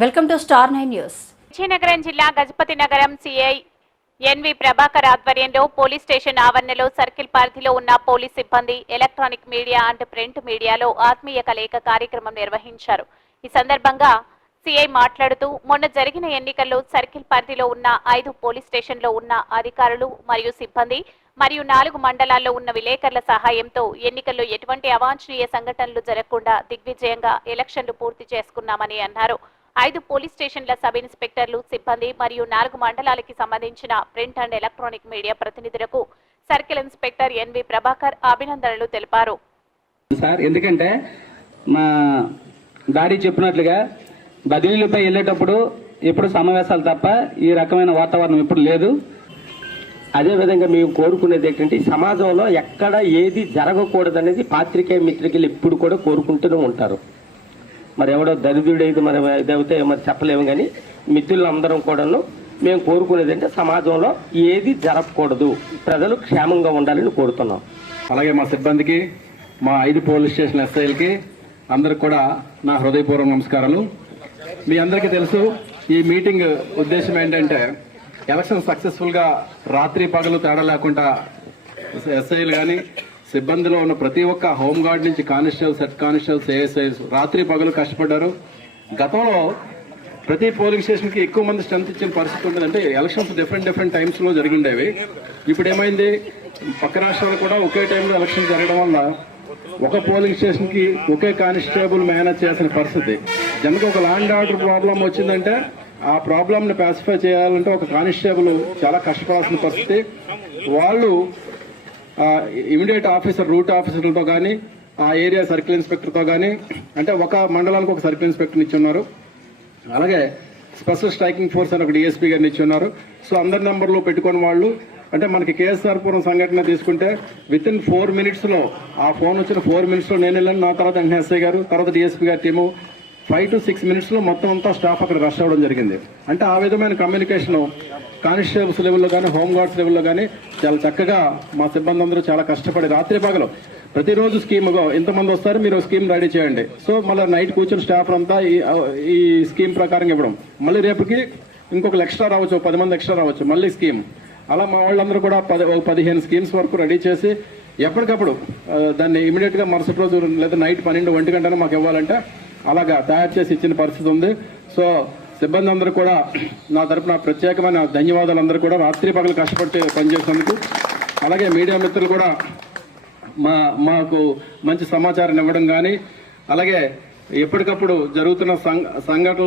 Welcome to star nine news. Vizianagaram జిల్లా గజపతి నగరం CI N V Prabhakar ఆధ్వర్యంలో పోలీస్ స్టేషన్ ఆవరణలో సర్కిల్ పరిధిలో ఉన్న పోలీస్ సిబ్బంది ఎలక్ట్రానిక్ మీడియా అండ్ ప్రింట్ మీడియాలో ఆత్మీయ కలయిక కార్యక్రమం నిర్వహించారు. ఈ సందర్భంగా సిఐ మాట్లాడుతూ మొన్న జరిగిన ఎన్నికల్లో సర్కిల్ పరిధిలో ఉన్న ఐదు పోలీస్ స్టేషన్లో ఉన్న అధికారులు మరియు సిబ్బంది మరియు నాలుగు మండలాల్లో ఉన్న విలేకరుల సహాయంతో ఎన్నికల్లో ఎటువంటి అవాంఛనీయ సంఘటనలు జరగకుండా దిగ్విజయంగా ఎలక్షన్లు పూర్తి చేసుకున్నామని అన్నారు. ఐదు పోలీస్ స్టేషన్ల సబ్ ఇన్స్పెక్టర్లు సిబ్బంది మరియు నాలుగు మండలాలకి సంబంధించిన ప్రింట్ అండ్ ఎలక్ట్రానిక్ మీడియా ప్రతినిధులకు సర్కిల్ ఇన్స్పెక్టర్ ఎన్వి ప్రభాకర్ అభినందనలు తెలిపారు. సార్ ఎందుకంటే మా డాడీ చెప్పినట్లుగా బదిలీలపై వెళ్ళేటప్పుడు ఎప్పుడు సమావేశాలు తప్ప ఈ రకమైన వాతావరణం ఇప్పుడు లేదు. అదేవిధంగా మేము కోరుకునేది ఏంటంటే సమాజంలో ఎక్కడ ఏది జరగకూడదనేది పాత్రికేయ మిత్రికలు ఎప్పుడు కూడా కోరుకుంటూనే ఉంటారు. మరి ఎవడో దరిద్రుడైతే మరి ఇదైతే మరి చెప్పలేము కానీ మిత్రులందరం కూడాను మేము కోరుకునేది అంటే సమాజంలో ఏది జరపకూడదు. ప్రజలు క్షేమంగా ఉండాలని కోరుతున్నాం. అలాగే మా సిబ్బందికి మా ఐదు పోలీస్ స్టేషన్ ఎస్ఐలకి అందరికి కూడా నా హృదయపూర్వక నమస్కారాలు. మీ అందరికీ తెలుసు ఈ మీటింగ్ ఉద్దేశం ఏంటంటే ఎలక్షన్ సక్సెస్ఫుల్గా రాత్రి పగలు తేడా లేకుండా ఎస్ఐలు కానీ సిబ్బందిలో ఉన్న ప్రతి ఒక్క హోమ్ గార్డ్ నుంచి కానిస్టేబుల్ సెట్ కానిస్టేబుల్స్ ఏఎస్ఐస్ రాత్రి పగలు కష్టపడ్డారు. గతంలో ప్రతి పోలింగ్ స్టేషన్కి ఎక్కువ మంది స్ట్రెంత్ ఇచ్చిన పరిస్థితి ఉండదు అంటే ఎలక్షన్స్ డిఫరెంట్ డిఫరెంట్ టైమ్స్లో జరిగిండేవి. ఇప్పుడు ఏమైంది? పక్క రాష్ట్రాలు కూడా ఒకే టైంలో ఎలక్షన్ జరగడం వల్ల ఒక పోలింగ్ స్టేషన్కి ఒకే కానిస్టేబుల్ మేనేజ్ చేసిన పరిస్థితి. జనకు ఒక ల్యాండ్ ఆర్డర్ ప్రాబ్లం వచ్చిందంటే ఆ ప్రాబ్లంని పాసిఫై చేయాలంటే ఒక కానిస్టేబుల్ చాలా కష్టపడాల్సిన పరిస్థితి. వాళ్ళు ఇమీడియట్ ఆఫీసర్ రూట్ ఆఫీసర్లతో కానీ ఆ ఏరియా సర్కిల్ ఇన్స్పెక్టర్తో కానీ అంటే ఒక మండలానికి ఒక సర్కిల్ ఇన్స్పెక్టర్ ఇచ్చి ఉన్నారు అలాగే స్పెషల్ స్ట్రైకింగ్ ఫోర్స్ అని ఒక డిఎస్పీ గారిని ఇచ్చి ఉన్నారు సో అందరి నెంబర్లు పెట్టుకుని వాళ్ళు అంటే మనకి కేఎస్ఆర్ పురం సంఘటన తీసుకుంటే విత్ ఇన్ ఫోర్ మినిట్స్లో ఆ ఫోన్ వచ్చిన ఫోర్ మినిట్స్లో నేను వెళ్ళాను నా తర్వాత వెంటనే గారు తర్వాత డిఎస్పీ గారి టీము ఫైవ్ టు సిక్స్ మినిట్స్లో మొత్తం అంతా స్టాఫ్ అక్కడ రష్ అవ్వడం జరిగింది. అంటే ఆ విధమైన కమ్యూనికేషను కానిస్టేబుల్స్ లెవెల్లో కానీ హోంగార్డ్స్ లెవెల్లో కానీ చాలా చక్కగా మా సిబ్బంది అందరూ చాలా కష్టపడి రాత్రి పగలు ప్రతిరోజు స్కీమ్ ఇంతమంది వస్తారు మీరు స్కీమ్ రెడీ చేయండి. సో మళ్ళీ నైట్ కూర్చొని స్టాఫ్ అంతా ఈ ఈ స్కీమ్ ప్రకారం ఇవ్వడం. మళ్ళీ రేపటికి ఇంకొక ఎక్స్ట్రా రావచ్చు పది మంది ఎక్స్ట్రా రావచ్చు మళ్ళీ స్కీమ్ అలా మా వాళ్ళందరూ కూడా పది ఒక పదిహేను స్కీమ్స్ వరకు రెడీ చేసి ఎప్పటికప్పుడు దాన్ని ఇమీడియట్గా మరుసటి రోజు లేదా నైట్ పన్నెండు ఒంటి గంటన మాకు ఇవ్వాలంటే అలాగా తయారు చేసి ఇచ్చిన పరిస్థితి ఉంది. సో సిబ్బంది అందరూ కూడా నా తరపున ప్రత్యేకమైన ధన్యవాదాలు అందరూ కూడా రాత్రి పగలు కష్టపడి పనిచేసేందుకు అలాగే మీడియా మిత్రులు కూడా మా మాకు మంచి సమాచారం ఇవ్వడం కానీ అలాగే ఎప్పటికప్పుడు జరుగుతున్న సంఘ సంఘటనలు